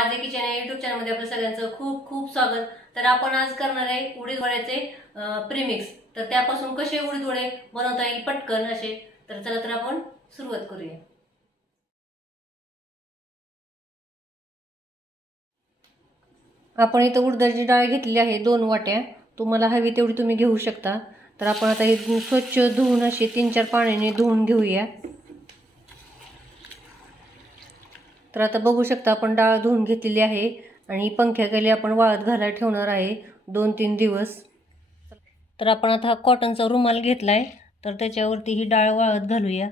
माझे किचन या युट्यूब चॅनलमध्ये आपल्या सगळ्यांचं खूप खूप स्वागत। तर आपण आज करणार आहे उडीद वड्याचे प्रीमिक्स। तर त्यापासून कसे उडीद वडे बनवता येईल पटकन असे, तर चला तर आपण सुरुवात करूया। आपण इथं उडदाची डाळ घेतली आहे 2 वाट्या, तुम्हाला हवी तेवढी तुम्ही घेऊ शकता। तर आपण आता हे स्वच्छ धुवून अशी 3-4 पाण्याने धुवून घेऊया। तर आता बघू शकता आपण डाळ धुवून घेतलेली आहे आणि पंख्याखाली आपण वाळत घालायला ठेवणार आहे 2-3 दिवस। तर आपण आता हा कॉटनचा रुमाल घेतलाय, तर त्याच्यावरती ही डाळ वाळत घालूया।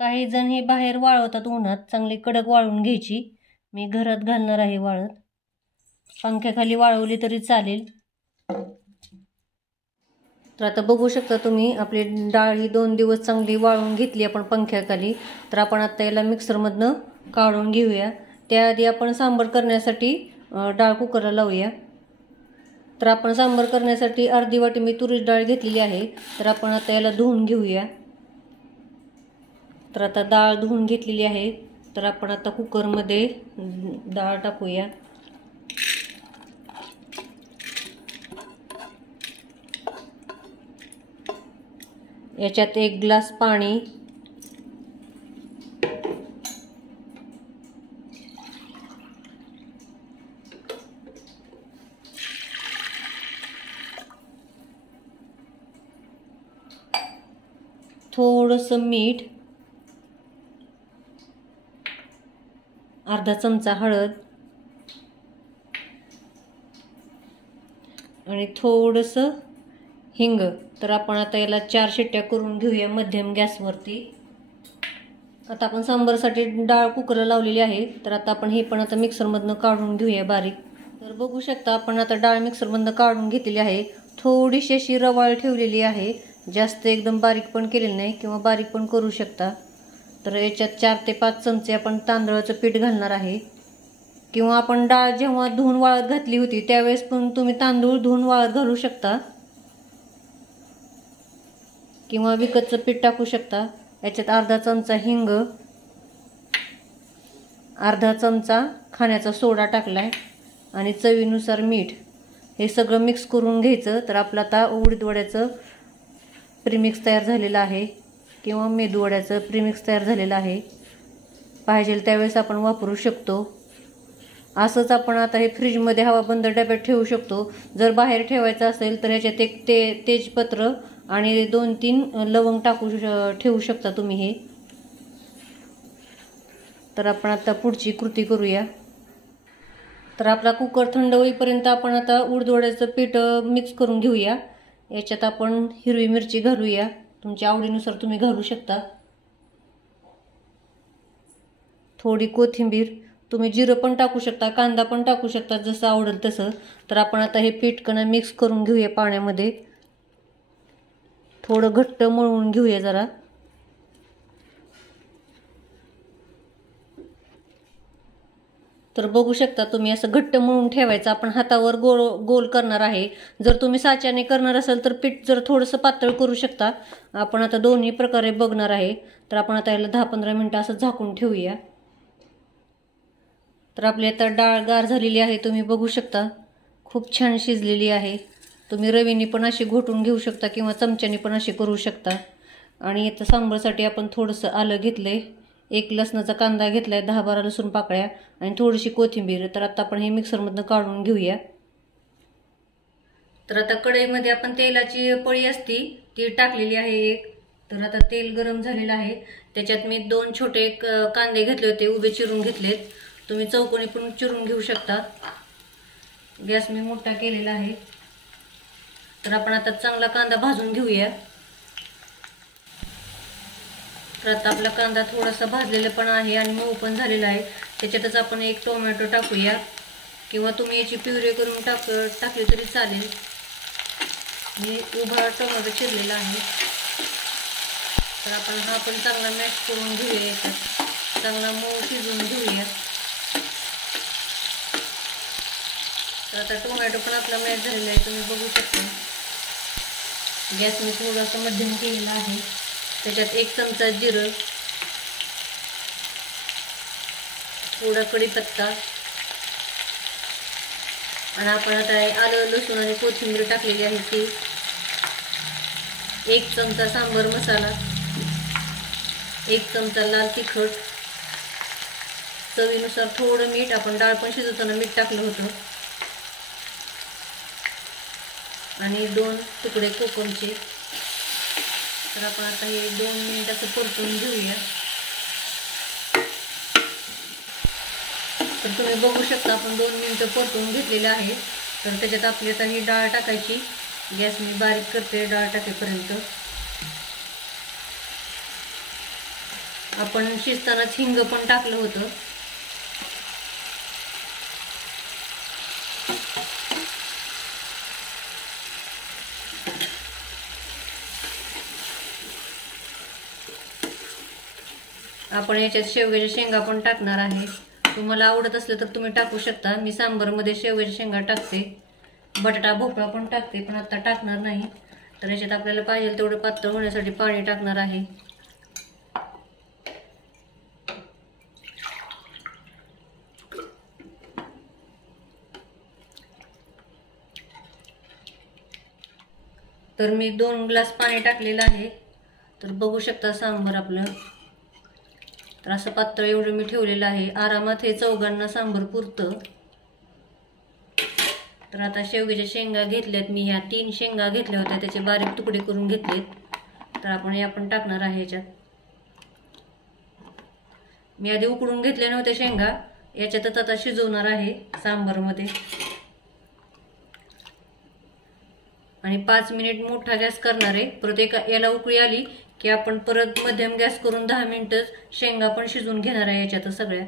काही जण हे बाहेर वाळवतात उन्हात, चांगली कडक वाळवून घ्यायची। मी घरात घालणार आहे वाळत, पंख्याखाली वाळवली तरी चालेल। तर आता बघू शकता तुम्ही आपली डाळ ही 2 दिवस चांगली वाळवून घेतली आपण पंख्याखाली। तर आपण आता याला मिक्सरमधनं काढून घेऊया। त्याआधी आपण सांबर करण्यासाठी डाळ कुकरला लावूया। तर आपण सांबर करण्यासाठी अर्धी वाटी मी तुरीची डाळ घेतलेली आहे, तर आपण आता याला धुवून घेऊया। तर आता डाळ धुवून घेतलेली आहे, तर आपण आता कुकरमध्ये डाळ टाकूया। याच्यात 1 ग्लास पाणी, थोडंसं मीठ, अर्धा चमचा हळद आणि थोडंसं हिंग। तर आपण आता याला 4 शिट्ट्या करून घेऊया मध्यम गॅसवरती। आता आपण सांबरसाठी डाळ कुकरला लावलेली आहे, तर आता आपण हे पण आता मिक्सरमधनं काढून घेऊया बारीक। तर बघू शकता आपण आता डाळ मिक्सरमधनं काढून घेतलेली आहे। थोडीशी अशी रवाळ ठेवलेली आहे, जास्त एकदम बारीक पण केलेली नाही किंवा बारीक पण करू शकता। तर याच्यात 4 ते 5 चमचे आपण तांदळाचं पीठ घालणार आहे, किंवा आपण डाळ जेव्हा धुवून वाळत घातली होती त्यावेळेस पण तुम्ही तांदूळ धुवून वाळत घालू शकता किंवा विकतचं पीठ टाकू शकता। याच्यात अर्धा चमचा हिंग, अर्धा चमचा खाण्याचा सोडा टाकलाय आणि चवीनुसार मीठ। हे सगळं मिक्स करून घ्यायचं। तर आपलं आता उडीद वड्याचं प्रीमिक्स तयार झालेलं आहे किंवा मेदू वड्याचं प्रीमिक्स तयार झालेलं आहे। पाहिजे त्यावेळेस आपण वापरू शकतो। असंच आपण आता हे फ्रीजमध्ये हवाबंद डब्यात ठेवू शकतो। जर बाहेर ठेवायचं असेल तर ह्याच्यात एक तेजपत्र आणि 2-3 लवंग ठेवू शकता तुम्ही हे। तर आपण आता पुढची कृती करूया। तर आपला कुकर थंड होईपर्यंत आपण आता उडीद वड्याचं पीठ मिक्स करून घेऊया। याच्यात आपण हिरवी मिरची घालूया, तुमच्या आवडीनुसार तुम्ही घालू शकता। थोडी कोथिंबीर, तुम्ही जिरं पण टाकू शकता, कांदा पण टाकू शकता, जसं आवडेल तसं। तर आपण आता हे पीठ कणा मिक्स करून घेऊया पाण्यामध्ये, थोडं घट्ट मळून घेऊया जरा। तर बघू शकता तुम्ही असं घट्ट मळून ठेवायचं। आपण हातावर गोल करणार आहे। जर तुम्ही साच्याने करणार असाल तर पीठ जर थोडंसं पातळ करू शकता। आपण आता दोन्ही प्रकारे बघणार आहे। तर आपण आता याला 10-15 मिनिटं असं झाकून ठेवूया। तर आपली आता डाळ गार झालेली आहे, तुम्ही बघू शकता खूप छान शिजलेली आहे। तुम्ही रवीने पण अशी घोटून घेऊ शकता किंवा चमच्याने पण अशी करू शकता। आणि इथं सांबरसाठी आपण थोडंसं आलं घेतलंय, 1 लसणाचा कांदा घेतलाय, 10-12 लसूण पाकळ्या आणि थोडीशी कोथिंबीर। तर आता आपण हे मिक्सरमधनं काढून घेऊया। तर आता कढईमध्ये आपण तेलाची पळी असती ती टाकलेली आहे एक। तर आता तेल गरम झालेलं आहे, त्याच्यात मी 2 छोटे कांदे घेतले होते, उभे चिरून घेतलेत। तुम्ही चौकोनी पण चिरून घेऊ शकता। गॅस मी मोठा केलेला आहे। तर आपण आता चांगला कांदा भाजून घेऊया। तर आता आपला कांदा थोडासा भाजलेला पण आहे आणि मऊ पण झालेला आहे। त्याच्यातच आपण 1 टोमॅटो टाकूया, किंवा तुम्ही याची प्युरी करून टाकली तरी चालेल। मी उभा टोमॅटो चिरलेला आहे। तर आपण हा पण चांगला मॅश करून घेऊया, याच्यात चांगला मऊ शिजवून घेऊया। तर आता टोमॅटो पण आपला मॅश झालेला आहे, तुम्ही बघू शकता. गॅस मी थोडासा मध्यम केलेला आहे. त्याच्यात 1 चमचा जिरं, थोडा कढीपत्ता आणि आपण आता आलं लसूण आणि कोथिंबीर टाकलेली आहे ती. 1 चमचा सांबर मसाला, 1 चमचा लाल तिखट, चवीनुसार थोडं मीठ. आपण डाळ पण शिजवताना मीठ टाकलं होतं. आणि 2 तुकडे कोकमचे. तर आपण आता हे 2 मिनिटाचं परतून घेऊया. तर तुम्ही बघू शकता आपण 2 मिनिटं परतून घेतलेलं आहे. तर त्याच्यात आपली आता ही डाळ टाकायची. गॅस मी बारीक करते डाळ टाकेपर्यंत. आपण शिजतानाच हिंग पण टाकलं होतं. आपण याच्यात शेवग्याच्या शेंगा पण टाकणार आहे. तुम्हाला आवडत असलं तर तुम्ही टाकू शकता. मी सांबारमध्ये शेवग्याच्या शेंगा टाकते, बटाटा भोपळा पण टाकते, पण आता टाकणार नाही. तर याच्यात आपल्याला पाहिजे तेवढं पातळ होण्यासाठी पाणी टाकणार आहे. तर मी 2 ग्लास पाणी टाकलेलं आहे. तर बघू शकता सांबार आपलं. तर असं पातळ एवढं मी ठेवलेलं आहे. आरामात हे चौघांना सांबार पुरतं. तर आता शेवग्याच्या शेंगा घेतल्यात मी. ह्या 3 शेंगा घेतल्या होत्या, त्याचे बारीक तुकडे करून घेतलेत. तर आपण टाकणार आहे ह्याच्यात. मी आधी उकडून घेतल्या नव्हत्या शेंगा, याच्यातच आता शिजवणार आहे सांबारमध्ये. आणि 5 मिनिट मोठा गॅस करणार आहे. परत याला उकळी आली की आपण परत मध्यम गॅस करून 10 मिनिटं शेंगा पण शिजवून घेणार आहे याच्यात सगळ्या.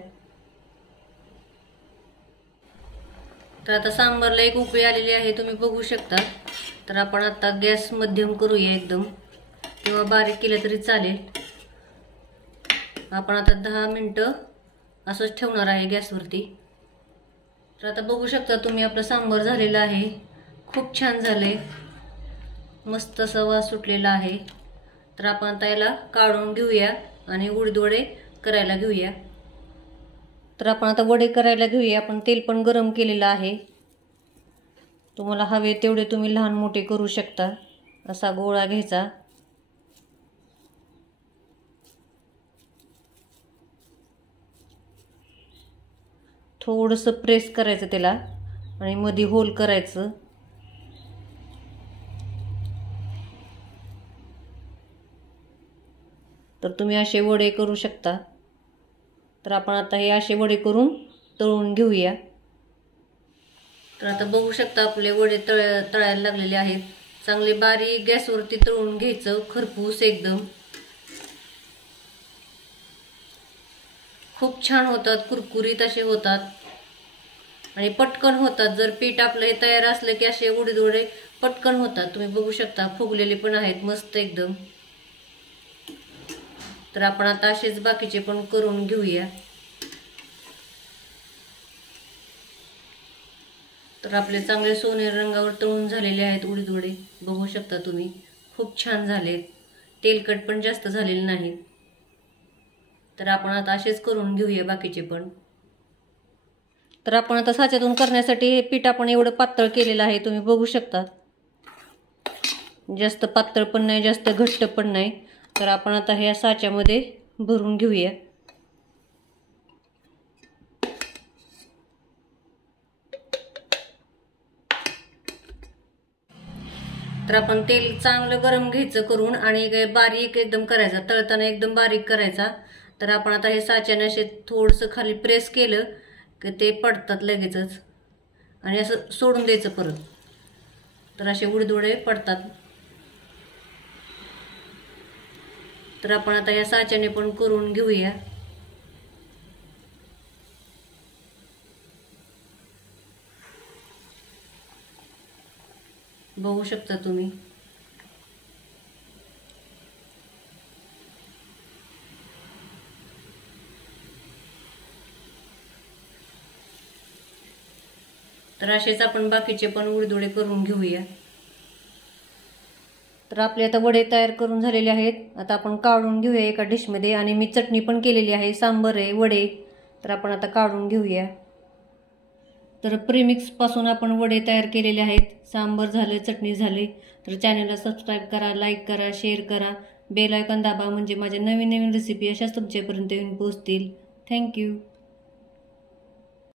तर आता सांबारला एक उकळी आलेली आहे, तुम्ही बघू शकता. तर आपण आता गॅस मध्यम करूया एकदम, किंवा बारीक केलं तरी चालेल. आपण आता 10 मिनिटं असंच ठेवणार आहे गॅसवरती. तर आता बघू शकता तुम्ही आपलं सांबार झालेलं आहे. खूप छान झाले, मस्त असा वास सुटलेला आहे. तर आपण आता याला काढून घेऊया आणि उडीद वडे करायला घेऊया. तर आपण आता वडे करायला घेऊया. आपण तेल पण गरम केलेलं आहे. तुम्हाला हवे तेवढे तुम्ही लहान मोठे करू शकता. असा गोळा घ्यायचा. थोडंसं प्रेस करायचं त्याला आणि मध्ये होल करायचं. तर तुम्ही असे वडे करू शकता. तर आपण आता हे असे वडे करून तळून घेऊया. तर आता बघू शकता आपले वडे तळायला लागलेले आहेत. चांगले बारीक गॅसवरती तळून घ्यायचं, खरपूस एकदम. खूप छान होतात, कुरकुरीत असे होतात आणि पटकन होतात. जर पीठ आपलं हे तयार असलं की असे उडीद वडे पटकन होतात. तुम्ही बघू शकता फुगलेले पण आहेत मस्त एकदम. तर आपण आता असेच बाकीचे पण करून घेऊया. तर आपले चांगले सोनेरी रंगावर तळून झालेले आहेत उडीद वडे, बघू शकता तुम्ही. खूप छान झालेत, तेलकट पण जास्त झालेले नाहीत. तर आपण आता असेच करून घेऊया बाकीचे पण. तर आपण आता साच्यातून करण्यासाठी हे पीठ आपण एवढं पातळ केलेलं आहे, तुम्ही बघू शकता. जास्त पातळ पण नाही, जास्त घट्ट पण नाही. तर आपण आता ह्या साच्यामध्ये भरून घेऊया. तर आपण तेल चांगलं गरम घ्यायचं करून आणि बारीक एकदम करायचा, तळताना एकदम बारीक करायचा. तर आपण आता हे साच्याने असे थोडंसं खाली प्रेस केलं की ते पडतात लगेचच आणि असं सोडून द्यायचं परत. तर असे उडीद वडे पडतात. तर आपण आता या साच्याने पण करून घेऊया. बघू शकता तुम्ही. तर तर असेच आपण बाकीचे पण उडीदवडे करून घेऊया. तर आपले आता वडे तयार करून झालेले आहेत. आता आपण काढून घेऊया एका डिशमध्ये. आणि मी चटणी पण केलेली आहे, सांबर आहे, वडे. तर आपण आता काढून घेऊया. तर प्रीमिक्सपासून आपण वडे तयार केलेले आहेत, सांबर झाले, चटणी झाली. तर चॅनलला सबस्क्राईब करा, लाईक करा, शेअर करा, बेल आयकॉन दाबा, म्हणजे माझ्या नवीन नवीन रेसिपी अशाच तुमच्यापर्यंत येऊन पोहोचतील. थँक्यू.